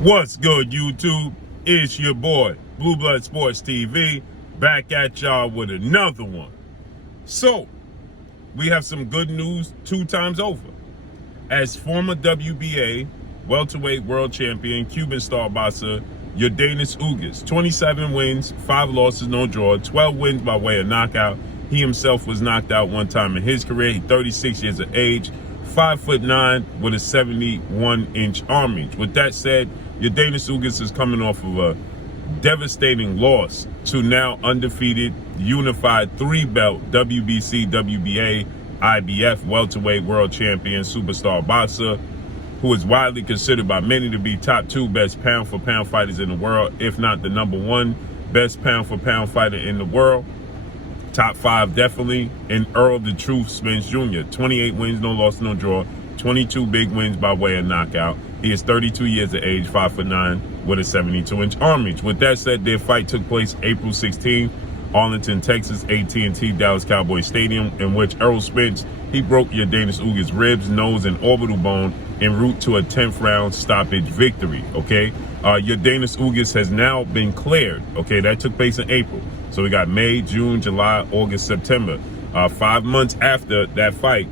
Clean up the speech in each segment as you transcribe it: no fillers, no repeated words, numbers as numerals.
What's good, YouTube? It's your boy, Blue Blood Sports TV, back at y'all with another one. So, we have some good news 2 times over. As former WBA welterweight world champion, Cuban star boxer Yordenis Ugas, 27 wins, 5 losses, no draw, 12 wins by way of knockout. He himself was knocked out one time in his career. He's 36 years of age, 5'9" with a 71-inch arm reach. With that said, Yordenis Ugas is coming off of a devastating loss to now undefeated, unified 3-belt WBC, WBA, IBF welterweight world champion superstar boxer, who is widely considered by many to be top 2 best pound-for-pound fighters in the world, if not the #1 best pound-for-pound fighter in the world. Top 5 definitely. And ERROL the Truth Spence Jr. 28 wins, no loss, no draw. 22 big wins by way of knockout. He is 32 years of age, 5'9", with a 72-inch arm reach. With that said, their fight took place April 16th, Arlington, Texas, AT&T Dallas Cowboys Stadium, in which Errol Spence, he broke Yordenis Ugas' ribs, nose, and orbital bone en route to a 10th round stoppage victory, okay? Yordenis Ugas has now been cleared, okay? That took place in April. So we got May, June, July, August, September. 5 months after that fight,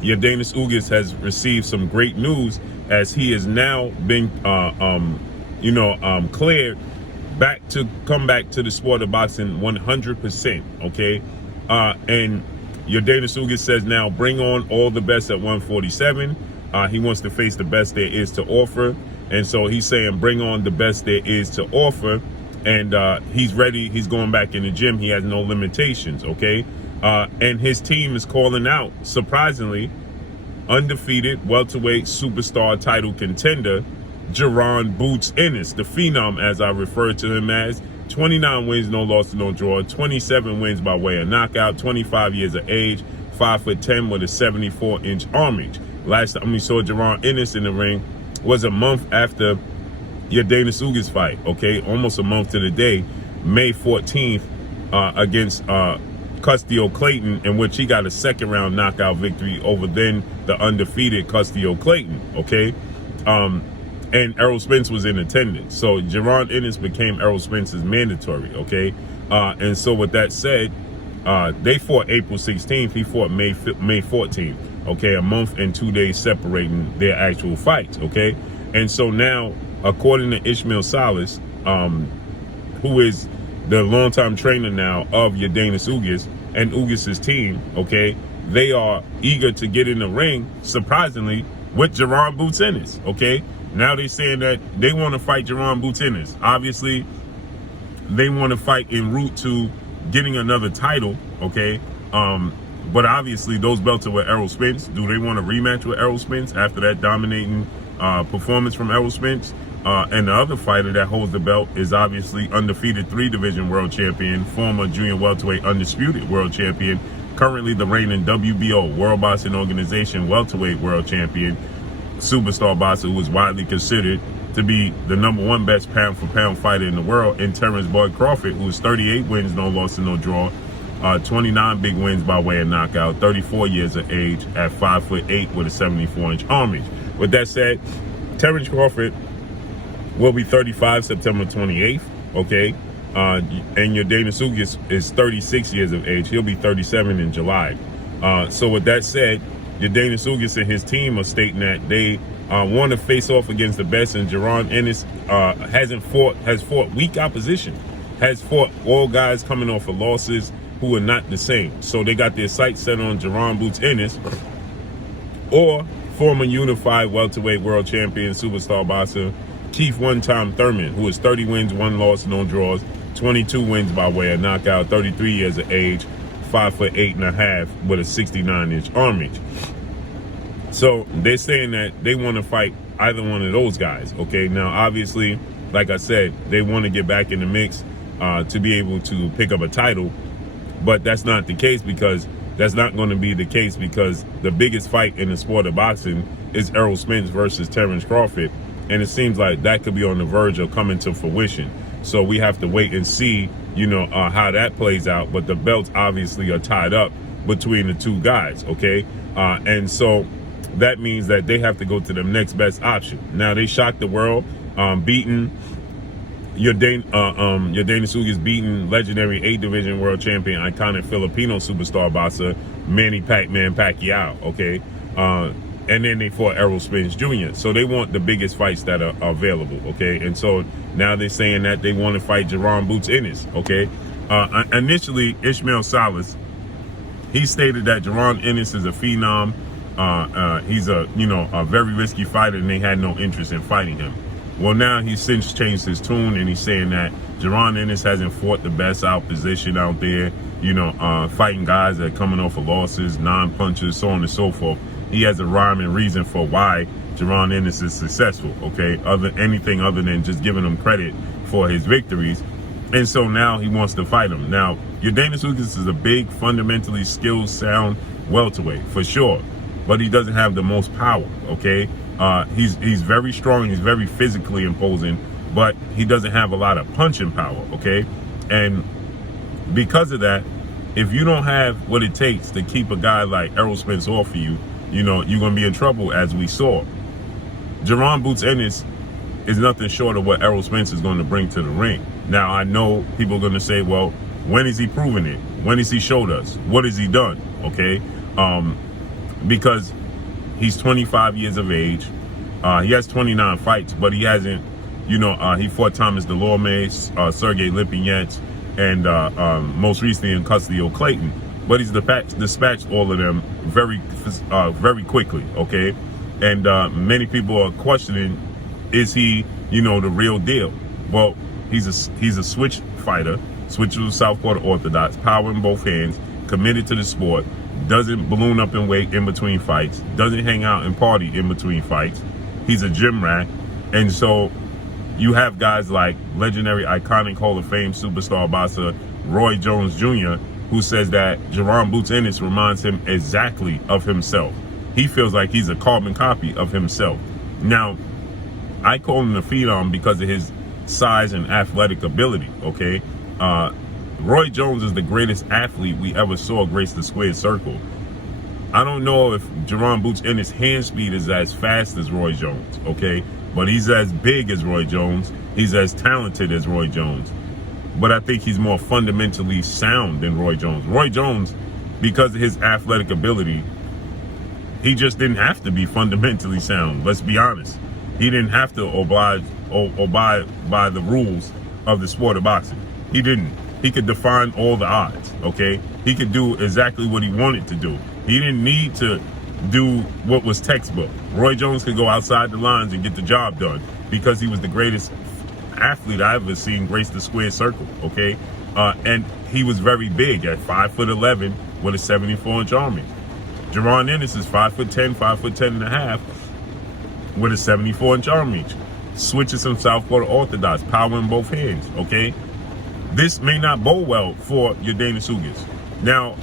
Yordenis Ugas has received some great news as he has now been, cleared back to come back to the sport of boxing 100%, okay? And Yordenis Ugas says now, bring on all the best at 147. He wants to face the best there is to offer. And so he's saying, bring on the best there is to offer. And he's ready. He's going back in the gym. He has no limitations, okay? And his team is calling out, surprisingly, undefeated welterweight superstar title contender, Jaron Boots Ennis, the Phenom, as I refer to him as. 29 wins, no loss, no draw. 27 wins by way of knockout. 25 years of age, 5'10" with a 74-inch arm reach. Last time we saw Jaron Ennis in the ring was a month after Yordenis Ugas fight, okay? Almost a month to the day, May 14th, against Custio Clayton, in which he got a 2nd round knockout victory over then the undefeated Custio Clayton, okay? And Errol Spence was in attendance. So Jaron Ennis became Errol Spence's mandatory, okay? And so with that said, they fought April 16th, he fought May 14th, okay? A month and 2 days separating their actual fights, okay? And so now, according to ISMAEL SALAS, who is the longtime trainer now of Yordenis Ugas and Ugas' team, okay, they are eager to get in the ring, surprisingly, with Jaron Boots Ennis, okay? Now they're saying that they want to fight Jaron Boots Ennis. Obviously, they want to fight en route to getting another title, okay? But obviously, those belts are with Errol Spence. Do they want a rematch with Errol Spence after that dominating performance from Errol Spence? And the other fighter that holds the belt is obviously undefeated 3-division world champion, former junior welterweight undisputed world champion, currently the reigning WBO, World Boxing Organization welterweight world champion, superstar boxer who is widely considered to be the #1 best pound-for-pound fighter in the world, in Terrence Boyd Crawford, who is 38 wins, no loss and no draw, 29 big wins by way of knockout, 34 years of age at 5'8" with a 74-inch arm reach. With that said, Terrence Crawford will be 35 September 28th, okay? And Yordenis Ugas is 36 years of age. He'll be 37 in July. So with that said, Yordenis Ugas and his team are stating that they want to face off against the best, and Jaron Ennis has fought weak opposition, has fought all guys coming off of losses who are not the same. So they got their sights set on Jaron Boots Ennis, or former unified welterweight world champion superstar boxer Keith one-time Thurman, who is 30 wins, 1 loss, no draws, 22 wins by way of knockout, 33 years of age, 5'8.5" with a 69-inch arm reach. So they're saying that they want to fight either one of those guys, okay? Now, obviously, like I said, they want to get back in the mix to be able to pick up a title, but that's not the case, because that's not going to be the case, because the biggest fight in the sport of boxing is Errol Spence versus Terrence Crawford, and it seems like that could be on the verge of coming to fruition. So we have to wait and see, how that plays out. But the belts obviously are tied up between the 2 guys, okay? And so that means that they have to go to the next best option. Now, they shocked the world beating Yordenis Ugas, beating legendary 8 division world champion, iconic Filipino superstar boxer Manny Pac-Man Pacquiao. Okay, and then they fought Errol Spence Jr. So they want the biggest fights that are available. Okay, and so now they're saying that they want to fight Jaron Boots Ennis. Okay, initially ISMAEL SALAS, he stated that Jaron Ennis is a phenom. He's a very risky fighter, and they had no interest in fighting him. Well, now he's since changed his tune, and he's saying that Jaron Ennis hasn't fought the best opposition out there, fighting guys that are coming off of losses, non-punchers, so on and so forth. He has a rhyme and reason for why Jaron Ennis is successful, okay? Anything other than just giving him credit for his victories. And so now he wants to fight him. Now, Yordenis Ugas is a big, fundamentally skilled, sound welterweight, for sure. But he doesn't have the most power, okay? He's very strong, he's very physically imposing, but he doesn't have a lot of punching power, okay? And because of that, if you don't have what it takes to keep a guy like Errol Spence off of you, you're going to be in trouble, as we saw. Jaron Boots Ennis is nothing short of what Errol Spence is going to bring to the ring. Now, I know people are going to say, well, when is he proven it? When has he showed us? What has he done? Okay? Because he's 25 years of age. He has 29 fights, but he hasn't, he fought Thomas Delorme, Sergey Lipinets, and most recently in custody of Clayton. But he's dispatched all of them very quickly, okay? And many people are questioning, is he, the real deal? Well, he's a switch fighter, switch to southpaw orthodox, power in both hands, committed to the sport, doesn't balloon up in weight in between fights, doesn't hang out and party in between fights. He's a gym rat. And so you have guys like legendary, iconic Hall of Fame superstar boxer Roy Jones Jr., who says that Jaron Boots Ennis reminds him exactly of himself. He feels like he's a carbon copy of himself. Now, I call him the phenom because of his size and athletic ability, okay? Roy Jones is the greatest athlete we ever saw grace the squared circle. I don't know if Jaron Boots Ennis' hand speed is as fast as Roy Jones, okay? But he's as big as Roy Jones. He's as talented as Roy Jones. But I think he's more fundamentally sound than Roy Jones. Roy Jones, because of his athletic ability, he just didn't have to be fundamentally sound. Let's be honest. He didn't have to abide by the rules of the sport of boxing. He didn't. He could define all the odds, okay? He could do exactly what he wanted to do. He didn't need to do what was textbook. Roy Jones could go outside the lines and get the job done because he was the greatest athlete I ever seen grace the square circle, okay? And he was very big at 5'11" with a 74-inch arm reach. Jaron Ennis is 5'10", 5'10 and a half with a 74-inch arm reach. Switches from southpaw to orthodox, power in both hands, okay? This may not bode well for Yordenis Ugas. Now,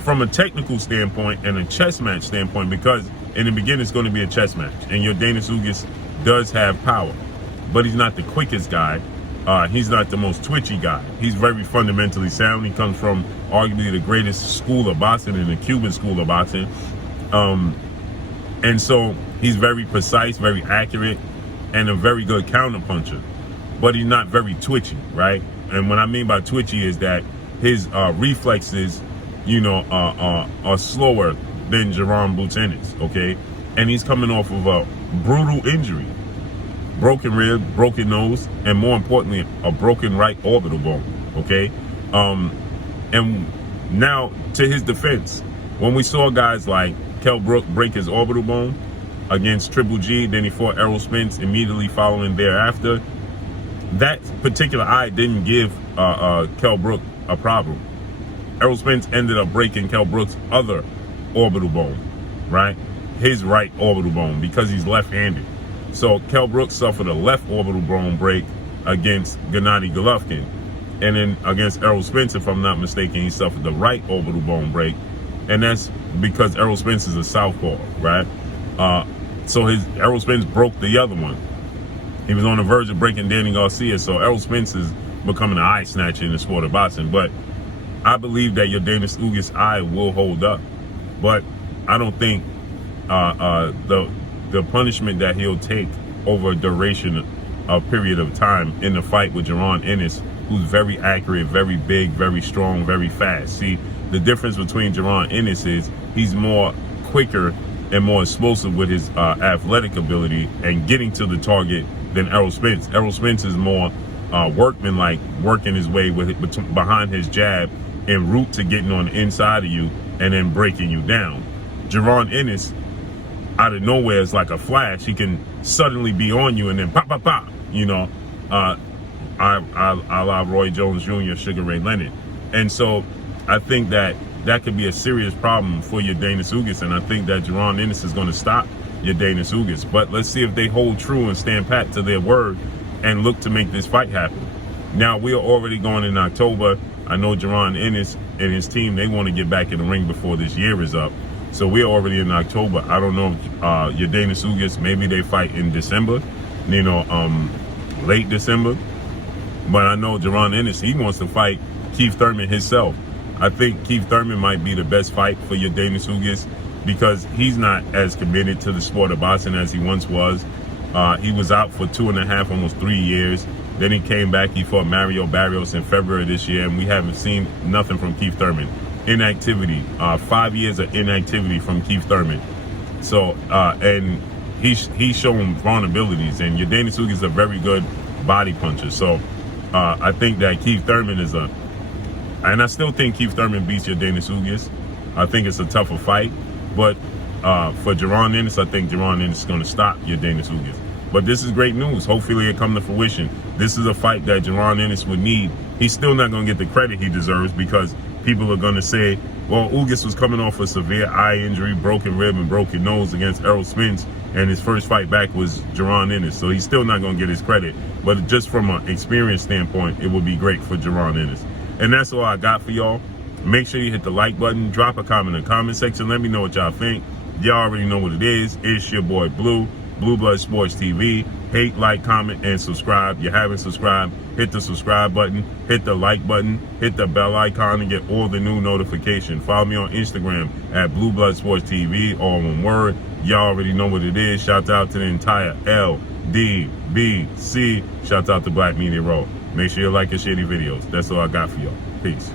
from a technical standpoint and a chess match standpoint, because in the beginning it's going to be a chess match, and Yordenis Ugas does have power, but he's not the quickest guy. He's not the most twitchy guy. He's very fundamentally sound. He comes from arguably the greatest school of boxing in the Cuban school of boxing. And so he's very precise, very accurate, and a very good counterpuncher. But he's not very twitchy, right? And what I mean by twitchy is that his reflexes, are slower than Jaron Boots Ennis, okay? And he's coming off of a brutal injury. Broken rib, broken nose, and more importantly, a broken right orbital bone, okay? And now, to his defense, when we saw guys like Kell Brook break his orbital bone against Triple G, then he fought Errol Spence immediately following thereafter, that particular eye didn't give Kell Brook a problem. Errol Spence ended up breaking Kell Brook's other orbital bone, right? His right orbital bone, because he's left-handed. So Kell Brook suffered a left orbital bone break against Gennady Golovkin. And then against Errol Spence, if I'm not mistaken, he suffered the right orbital bone break. And that's because Errol Spence is a southpaw, right? So Errol Spence broke the other one. He was on the verge of breaking Danny Garcia, so Errol Spence is becoming an eye snatcher in the sport of boxing. But I believe that Yordenis Ugas' eye will hold up. But I don't think the punishment that he'll take over a duration a period of time in the fight with Jaron Ennis, who's very accurate, very big, very strong, very fast. See, the difference between Jaron Ennis is he's more quicker and more explosive with his athletic ability and getting to the target than Errol Spence. Errol Spence is more workmanlike, working his way behind his jab en route to getting on the inside of you and then breaking you down. Jaron Ennis, out of nowhere, is like a flash. He can suddenly be on you and then pop, pop, pop. You know, a la Roy Jones Jr., Sugar Ray Leonard. And so I think that could be a serious problem for Yordenis Ugas, and I think that Jaron Ennis is going to stop Yordenis Ugas. But let's see if they hold true and stand pat to their word and look to make this fight happen. Now, we are already going in October. I know Jaron Ennis and his team, they want to get back in the ring before this year is up. So we're already in October. I don't know, Yordenis Ugas, maybe they fight in December, you know, late December. But I know Jaron Ennis, he wants to fight Keith Thurman himself. I think Keith Thurman might be the best fight for Yordenis Ugas because he's not as committed to the sport of boxing as he once was. He was out for 2.5, almost 3 years. Then he came back, he fought Mario Barrios in February of this year, and we haven't seen nothing from Keith Thurman. Inactivity, 5 years of inactivity from Keith Thurman. So, and he's shown vulnerabilities, and Yordenis Ugas is a very good body puncher. So, I think that Keith Thurman is and I still think Keith Thurman beats Yordenis Ugas. I think it's a tougher fight, but for Jaron Ennis, I think Jaron Ennis is going to stop Yordenis Ugas. But this is great news. Hopefully it come to fruition. This is a fight that Jaron Ennis would need. He's still not going to get the credit he deserves because people are going to say, well, Ugas was coming off a severe eye injury, broken rib and broken nose against Errol Spence, and his first fight back was Jaron Ennis. So he's still not going to get his credit. But just from an experience standpoint, it would be great for Jaron Ennis. And that's all I got for y'all. Make sure you hit the like button, drop a comment in the comment section. Let me know what y'all think. Y'all already know what it is. It's your boy Blue, Blue Blood Sports TV. Hate, like, comment, and subscribe. You haven't subscribed, hit the subscribe button, hit the like button, hit the bell icon to get all the new notifications. Follow me on Instagram at Blue Blood Sports TV, all one word. Y'all already know what it is. Shout out to the entire LDBC. Shout out to Black Media Roll. Make sure you like and share these videos. That's all I got for y'all. Peace.